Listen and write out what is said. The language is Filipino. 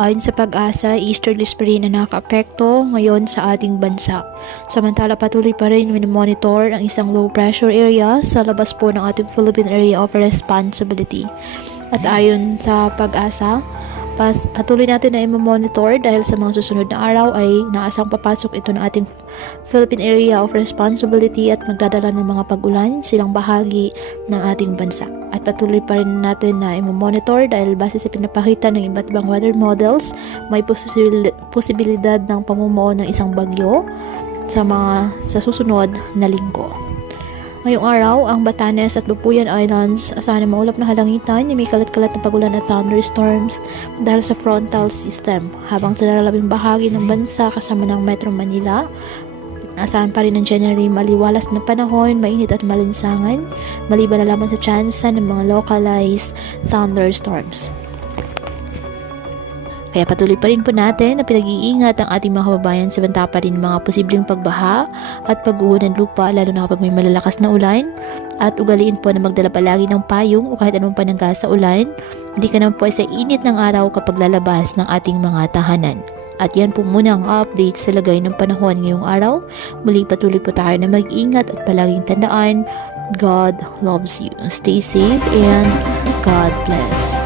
Ayon sa Pag-asa, easterlies pa rin ang nakakaapekto ngayon sa ating bansa. Samantala patuloy pa rin monitor ang isang low pressure area sa labas po ng ating Philippine Area of Responsibility. At ayon sa Pag-asa, patuloy natin na i-monitor dahil sa mga susunod na araw ay naasang papasok ito ng ating Philippine Area of Responsibility at magdadala ng mga pag-ulan silang bahagi ng ating bansa. At patuloy pa rin natin na i-monitor dahil base sa pinapakita ng iba't ibang weather models, may posibilidad ng pamumuo ng isang bagyo sa susunod na linggo. Ngayong araw, ang Batanes at Babuyan Islands asahan na maulap na halangitan may kalat-kalat na pagulan at thunderstorms dahil sa frontal system. Habang sa nalalabing bahagi ng bansa kasama ng Metro Manila, asahan pa rin ng January maliwalas na panahon, mainit at malinsangan, maliban na lamang sa tsansa ng mga localized thunderstorms. Kaya patuloy pa rin po natin na pinag-iingat ang ating mga kababayan sa banta pa rin ng mga posibleng pagbaha at pagguho ng lupa lalo na kapag may malalakas na ulan, at ugaliin po na magdala palagi ng payong o kahit anong panangga sa ulan. Hindi ka naman po sa init ng araw kapag lalabas ng ating mga tahanan. At yan po muna ang update sa lagay ng panahon ngayong araw. Muli patuloy po tayo na mag-ingat at palaging tandaan, God loves you. Stay safe and God bless.